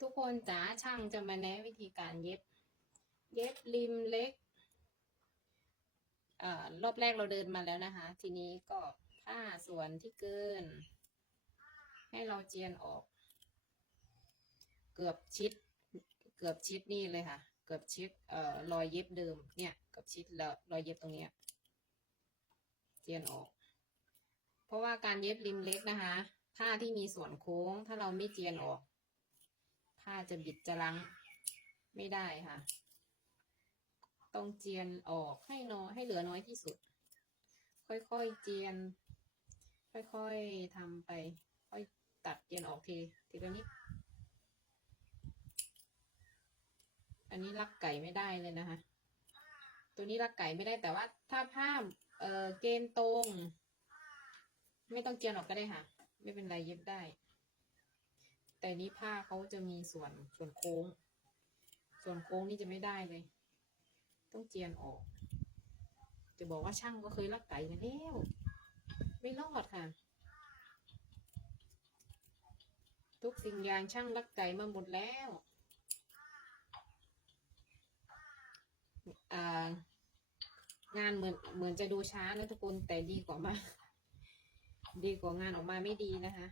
ทุกคนจ๋าช่างจะมาแนะวิธีการเย็บ เย็บริมเล็กอรอบแรกเราเดินมาแล้วนะคะ ทีนี้ก็ผ้าส่วนที่เกิน ให้เราเจียนออก เกือบชิด เกือบชิดนี่เลยค่ะ เกือบชิดเอ่อรอยเย็บเดิมเนี่ย เกือบชิดแล้วรอยเย็บตรงเนี้ยเจียนออก เพราะว่าการเย็บริมเล็กนะคะ ผ้าที่มีส่วนโค้ง ถ้าเราไม่เจียนออก ผ้าจะบิดจะลังไม่ได้ค่ะ ต้องเจียนออกให้น้อยให้เหลือน้อยที่สุด ค่อยๆเจียน ค่อยๆทำไป ค่อยตัดเจียนออกทีทีละนิดอันนี้ลักไก่ไม่ได้เลยนะคะ ตัวนี้ลักไก่ไม่ได้แต่ว่าถ้าผ้าเอ่อเกณฑ์ตรง ไม่ต้องเจียนออกก็ได้ค่ะ ไม่เป็นไรเย็บได้ แต่นี้ผ้าเขาจะมีส่วนส่วนโค้ง ส่วนโค้งนี่จะไม่ได้เลย ต้องเจียนออก จะบอกว่าช่างก็เคยลักไก่มาแล้วไม่รอดค่ะ ทุกสิ่งอย่างช่างลักไก่มาหมดแล้วงานเหมือนเหมือนจะดูช้านะทุกคนแต่ดีกว่ามาก ดีกว่างานออกมาไม่ดีนะคะ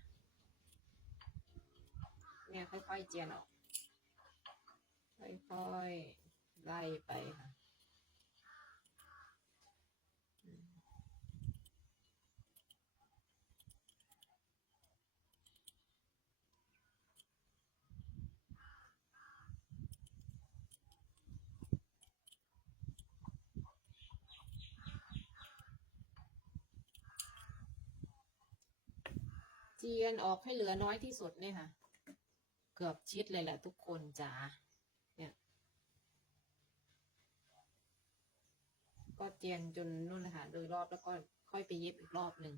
เนี่ยค่อยๆเจียนออก ค่อยๆไล่ไปค่ะเจียนออกให้เหลือน้อยที่สุดเนี่ยค่ะ เกือบชิดเลยแหละทุกคนจ๋าเนี่ยก็เจียนจนนู่นนะคะโดยรอบแล้วก็ค่อยไปเย็บอีกรอบหนึ่ง